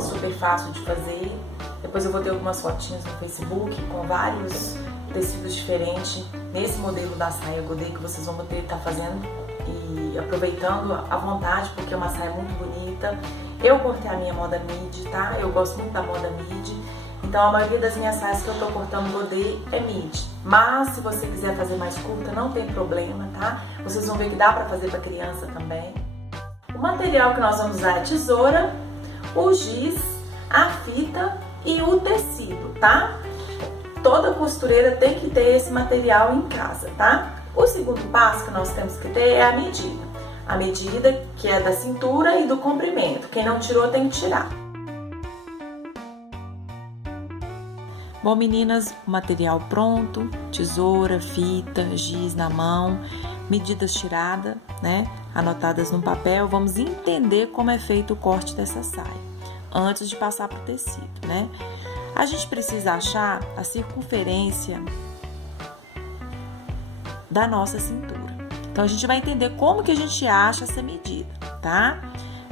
super fácil de fazer. Depois eu vou ter algumas fotinhas no Facebook com vários tecidos diferentes nesse modelo da saia godê que vocês vão poder estar fazendo e aproveitando à vontade, porque é uma saia muito bonita. Eu cortei a minha moda midi, tá? Eu gosto muito da moda midi, então a maioria das minhas saias que eu tô cortando godê é midi. Mas se você quiser fazer mais curta, não tem problema, tá? Vocês vão ver que dá pra fazer pra criança também. O material que nós vamos usar é a tesoura, o giz, a fita e o tecido, tá? Toda costureira tem que ter esse material em casa, tá? O segundo passo que nós temos que ter é a medida. A medida que é da cintura e do comprimento. Quem não tirou tem que tirar. Bom, meninas, o material pronto, tesoura, fita, giz na mão, medidas tiradas, né? Anotadas no papel. Vamos entender como é feito o corte dessa saia antes de passar para o tecido, né? A gente precisa achar a circunferência da nossa cintura. Então, a gente vai entender como que a gente acha essa medida, tá?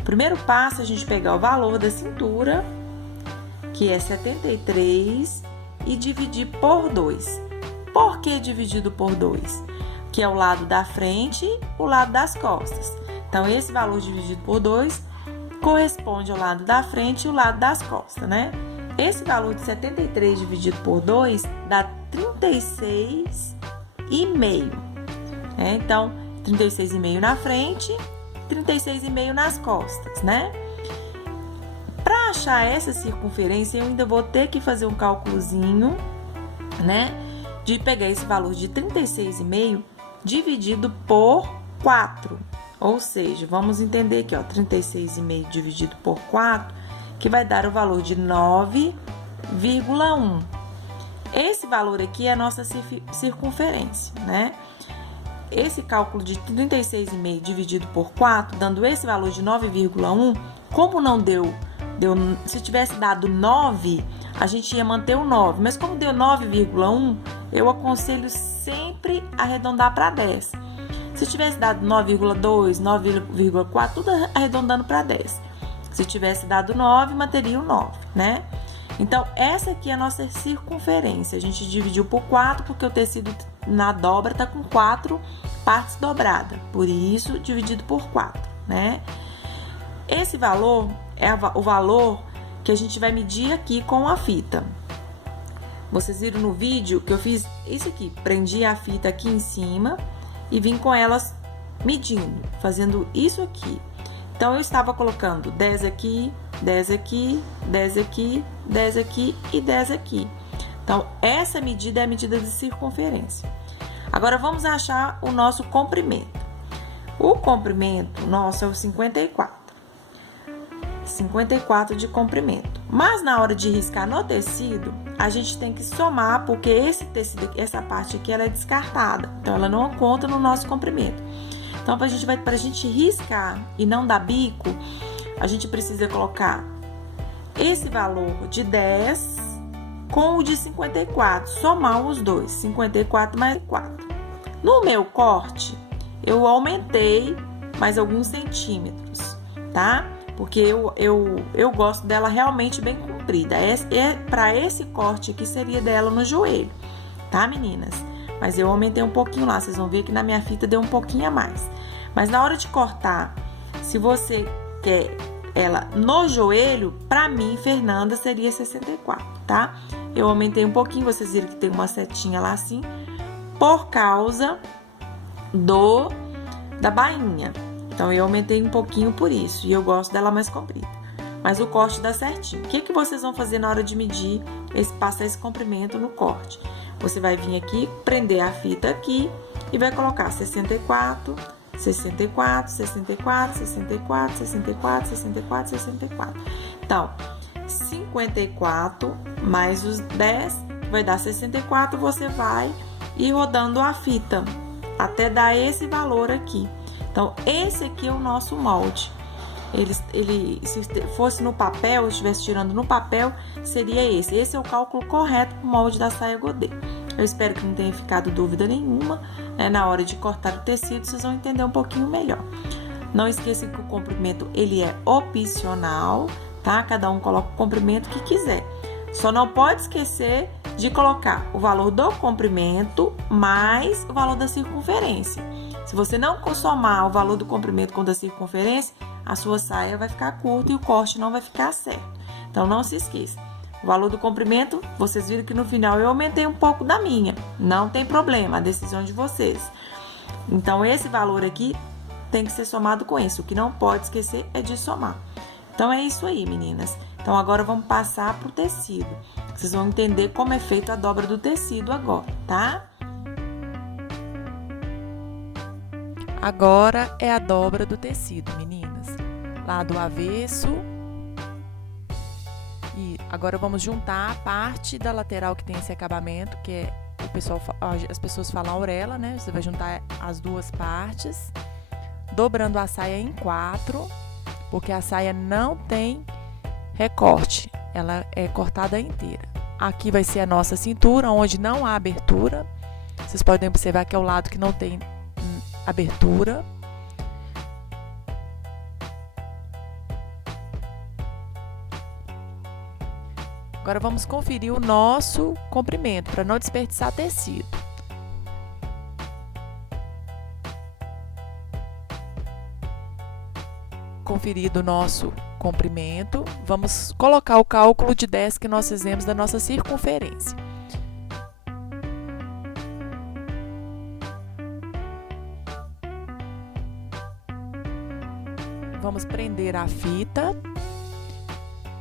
Primeiro passo é a gente pegar o valor da cintura, que é 73, e dividir por 2. Por que dividido por 2? Que é o lado da frente e o lado das costas. Então, esse valor dividido por 2 corresponde ao lado da frente e o lado das costas, né? Esse valor de 73 dividido por 2 dá 36,5. Então, 36,5 na frente, 36,5 nas costas, né? Para achar essa circunferência, eu ainda vou ter que fazer um cálculozinho, né? De pegar esse valor de 36,5 dividido por 4. Ou seja, vamos entender aqui, ó, 36,5 dividido por 4, que vai dar o valor de 9,1. Esse valor aqui é a nossa circunferência, né? Esse cálculo de 36,5 dividido por 4, dando esse valor de 9,1, como não deu, se tivesse dado 9, a gente ia manter o 9, mas como deu 9,1, eu aconselho sempre arredondar para 10. Se tivesse dado 9,2, 9,4, tudo arredondando para 10. Se tivesse dado 9, manteria o 9, né? Então, essa aqui é a nossa circunferência. A gente dividiu por 4, porque o tecido na dobra tá com 4 partes dobradas. Por isso, dividido por 4, né? Esse valor é o valor que a gente vai medir aqui com a fita. Vocês viram no vídeo que eu fiz isso aqui. Prendi a fita aqui em cima e vim com elas medindo, fazendo isso aqui. Então, eu estava colocando 10 aqui, 10 aqui, 10 aqui, 10 aqui e 10 aqui. Então, essa medida é a medida de circunferência. Agora, vamos achar o nosso comprimento. O comprimento nosso é o 54. 54 de comprimento. Mas, na hora de riscar no tecido, a gente tem que somar, porque esse tecido, essa parte aqui, ela é descartada. Então, ela não conta no nosso comprimento. Então, para a gente riscar e não dar bico, a gente precisa colocar esse valor de 10 com o de 54, somar os dois, 54 mais 4. No meu corte, eu aumentei mais alguns centímetros, tá? Porque eu gosto dela realmente bem comprida. Para esse corte aqui seria dela no joelho, tá, meninas? Mas eu aumentei um pouquinho lá, vocês vão ver que na minha fita deu um pouquinho a mais. Mas na hora de cortar, se você quer ela no joelho, pra mim, Fernanda, seria 64, tá? Eu aumentei um pouquinho, vocês viram que tem uma setinha lá assim, por causa da bainha. Então, eu aumentei um pouquinho por isso, e eu gosto dela mais comprida. Mas o corte dá certinho. O que vocês vão fazer na hora de medir, passar esse comprimento no corte? Você vai vir aqui, prender a fita aqui e vai colocar 64, 64, 64, 64, 64, 64, 64. Então, 54 mais os 10, que vai dar 64, você vai ir rodando a fita até dar esse valor aqui. Então, esse aqui é o nosso molde. Se fosse no papel, eu estivesse tirando no papel, seria esse. Esse é o cálculo correto para o molde da saia godê. Eu espero que não tenha ficado dúvida nenhuma, né? Na hora de cortar o tecido, vocês vão entender um pouquinho melhor. Não esqueça que o comprimento, ele é opcional, tá? Cada um coloca o comprimento que quiser. Só não pode esquecer de colocar o valor do comprimento mais o valor da circunferência. Se você não somar o valor do comprimento com o da circunferência, a sua saia vai ficar curta e o corte não vai ficar certo. Então, não se esqueça. O valor do comprimento, vocês viram que no final eu aumentei um pouco da minha. Não tem problema, a decisão de vocês. Então, esse valor aqui tem que ser somado com esse. O que não pode esquecer é de somar. Então, é isso aí, meninas. Então, agora vamos passar para o tecido. Vocês vão entender como é feito a dobra do tecido agora, tá? Agora é a dobra do tecido, meninas. Lado avesso. E agora vamos juntar a parte da lateral que tem esse acabamento, que é as pessoas falam auréola, né? Você vai juntar as duas partes, dobrando a saia em 4, porque a saia não tem recorte, ela é cortada inteira. Aqui vai ser a nossa cintura, onde não há abertura. Vocês podem observar que é o lado que não tem abertura. Agora vamos conferir o nosso comprimento, para não desperdiçar tecido. Conferido o nosso comprimento, vamos colocar o cálculo de 10 que nós fizemos da nossa circunferência. Vamos prender a fita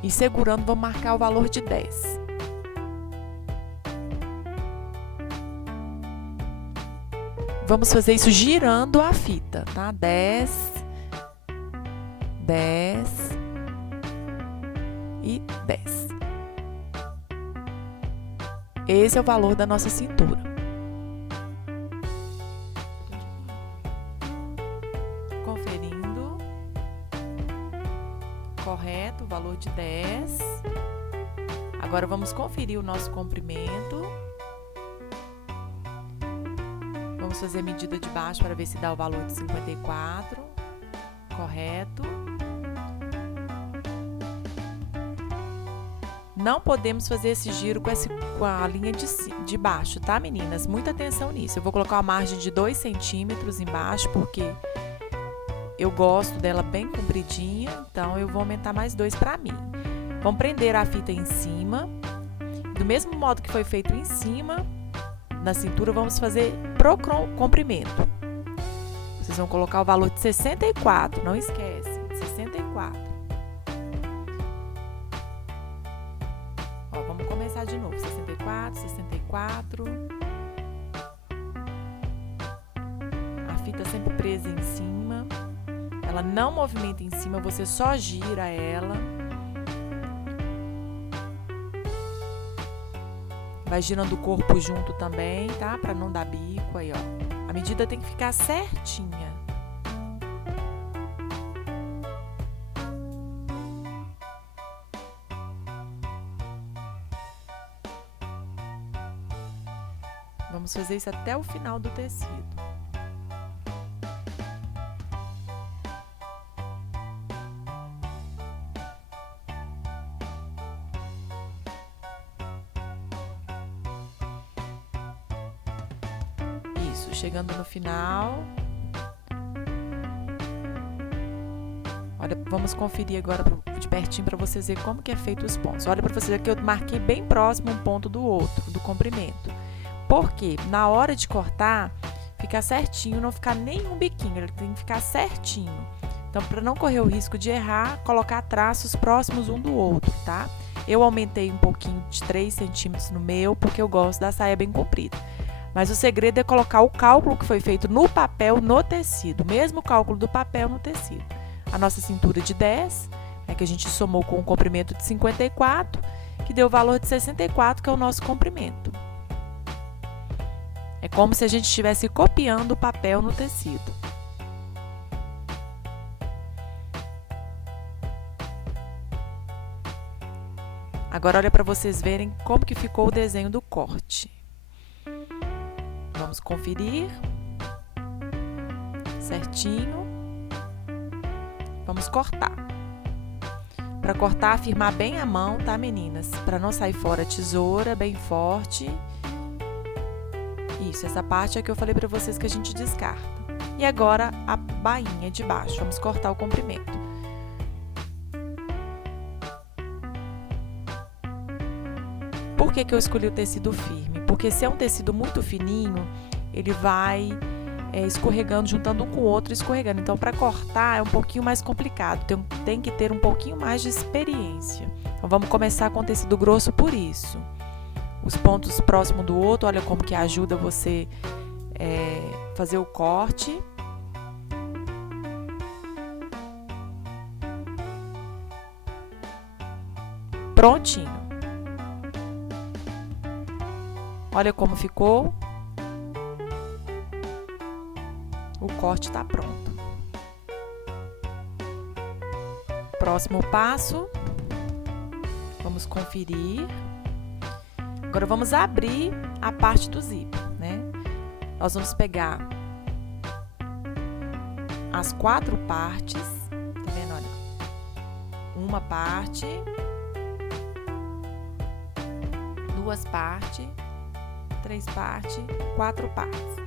e segurando vamos marcar o valor de 10. Vamos fazer isso girando a fita, tá? 10, 10 e 10. Esse é o valor da nossa cintura. Conferindo. Correto, o valor de 10. Agora vamos conferir o nosso comprimento. Vamos fazer a medida de baixo para ver se dá o valor de 54. Correto. Não podemos fazer esse giro com a linha de baixo, tá, meninas? Muita atenção nisso. Eu vou colocar uma margem de 2 centímetros embaixo, porque eu gosto dela bem compridinha, então eu vou aumentar mais 2 para mim. Vamos prender a fita em cima. Do mesmo modo que foi feito em cima, na cintura, vamos fazer pro comprimento. Vocês vão colocar o valor de 64, não esquece, 64. Ó, vamos começar de novo, 64, 64. A fita sempre presa em cima. Ela não movimenta em cima, você só gira ela. Vai girando o corpo junto também, tá? Pra não dar bico aí, ó. A medida tem que ficar certinha. Vamos fazer isso até o final do tecido. Isso, chegando no final. Olha, vamos conferir agora de pertinho para vocês verem como que é feito os pontos. Olha para vocês verem que eu marquei bem próximo um ponto do outro, do comprimento. Porque na hora de cortar, fica certinho, não ficar nenhum biquinho, ele tem que ficar certinho. Então, para não correr o risco de errar, colocar traços próximos um do outro, tá? Eu aumentei um pouquinho de 3 centímetros no meu, porque eu gosto da saia bem comprida. Mas o segredo é colocar o cálculo que foi feito no papel, no tecido. Mesmo cálculo do papel no tecido. A nossa cintura de 10, que a gente somou com o comprimento de 54, que deu o valor de 64, que é o nosso comprimento. É como se a gente estivesse copiando o papel no tecido. Agora olha para vocês verem como que ficou o desenho do corte. Vamos conferir. Certinho. Vamos cortar. Para cortar, firmar bem a mão, tá, meninas? Para não sair fora a tesoura, bem forte. Isso, essa parte é que eu falei para vocês que a gente descarta. E agora a bainha de baixo, vamos cortar o comprimento. Por que eu escolhi o tecido firme? Porque se é um tecido muito fininho, ele vai escorregando, juntando um com o outro, escorregando. Então, para cortar é um pouquinho mais complicado, tem que ter um pouquinho mais de experiência. Então, vamos começar com tecido grosso por isso. Os pontos próximos do outro, olha como que ajuda você fazer o corte. Prontinho. Olha como ficou. O corte tá pronto. Próximo passo. Vamos conferir. Agora vamos abrir a parte do zíper, né? Nós vamos pegar as 4 partes, tá vendo? Olha, uma parte, 2 partes, 3 partes, 4 partes.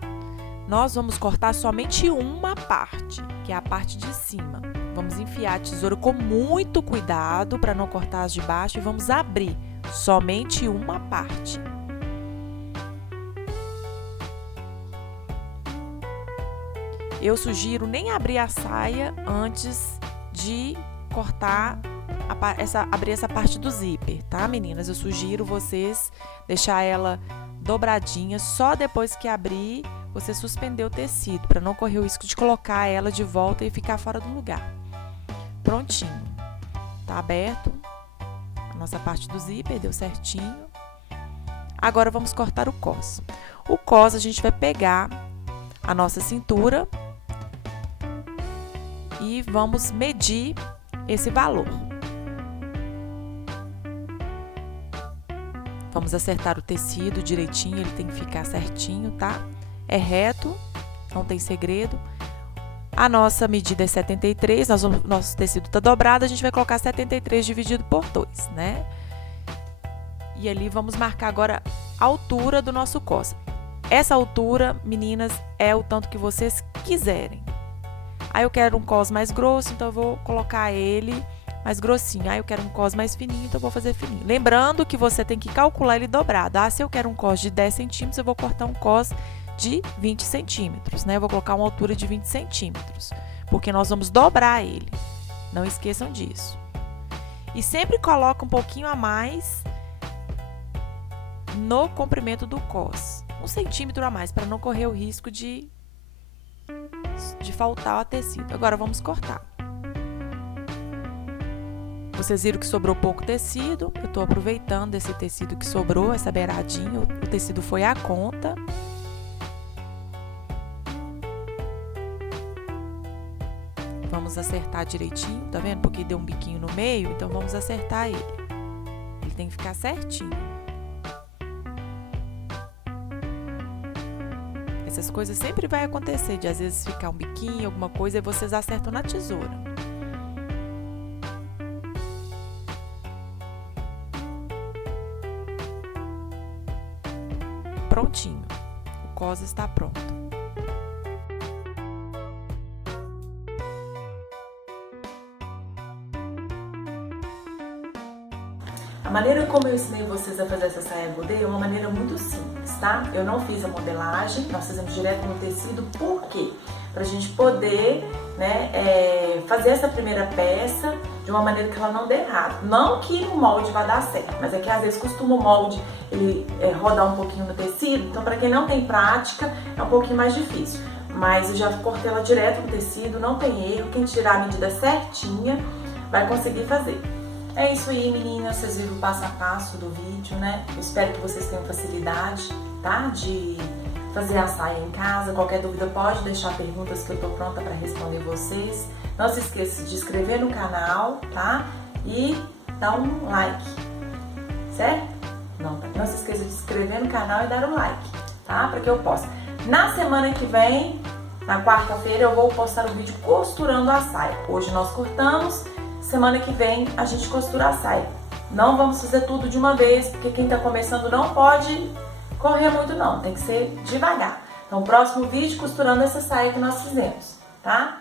Nós vamos cortar somente uma parte, que é a parte de cima. Vamos enfiar a tesoura com muito cuidado para não cortar as de baixo e vamos abrir somente uma parte. Eu sugiro nem abrir a saia antes de cortar, abrir essa parte do zíper, tá, meninas? Eu sugiro vocês deixar ela dobradinha, só depois que abrir, você suspender o tecido, para não correr o risco de colocar ela de volta e ficar fora do lugar. Prontinho. Tá aberto a nossa parte do zíper, deu certinho. Agora vamos cortar o cos. O cos a gente vai pegar a nossa cintura e vamos medir esse valor. Vamos acertar o tecido direitinho, ele tem que ficar certinho, tá? É reto, não tem segredo. A nossa medida é 73, nosso tecido tá dobrado, a gente vai colocar 73 dividido por 2, né? E ali vamos marcar agora a altura do nosso cos. Essa altura, meninas, é o tanto que vocês quiserem. Aí eu quero um cos mais grosso, então eu vou colocar ele mais grossinho. Aí eu quero um cos mais fininho, então eu vou fazer fininho. Lembrando que você tem que calcular ele dobrado. Ah, se eu quero um cos de 10 centímetros, eu vou cortar um cos de 20 centímetros, né? Eu vou colocar uma altura de 20 centímetros, porque nós vamos dobrar ele. Não esqueçam disso. E sempre coloca um pouquinho a mais no comprimento do cos. 1 centímetro a mais, para não correr o risco de faltar o tecido. Agora vamos cortar. Vocês viram que sobrou pouco tecido. Eu tô aproveitando esse tecido que sobrou, essa beiradinha. O tecido foi à conta. Vamos acertar direitinho, tá vendo? Porque deu um biquinho no meio, então vamos acertar ele. Ele tem que ficar certinho. Essas coisas sempre vai acontecer, de às vezes ficar um biquinho, alguma coisa, e vocês acertam na tesoura. Prontinho. O cos está pronto. A maneira como eu ensinei vocês a fazer essa saia godê é uma maneira muito simples, tá? Eu não fiz a modelagem, nós fizemos direto no tecido, por quê? Pra gente poder, né, fazer essa primeira peça de uma maneira que ela não dê errado. Não que no molde vai dar certo, mas é que às vezes costuma o molde ele rodar um pouquinho no tecido, então para quem não tem prática é um pouquinho mais difícil. Mas eu já cortei ela direto no tecido, não tem erro, quem tirar a medida certinha vai conseguir fazer. É isso aí, meninas, vocês viram o passo a passo do vídeo, né? Eu espero que vocês tenham facilidade, tá? De fazer a saia em casa. Qualquer dúvida pode deixar perguntas que eu tô pronta para responder vocês. Não se esqueça de se inscrever no canal, tá? E dar um like, certo? Não se esqueça de se inscrever no canal e dar um like, tá? Para que eu possa. Na semana que vem, na quarta-feira, eu vou postar um vídeo costurando a saia. Hoje nós cortamos. semana que vem a gente costura a saia. Não vamos fazer tudo de uma vez, porque quem tá começando não pode correr muito não, tem que ser devagar. Então, próximo vídeo costurando essa saia que nós fizemos, tá?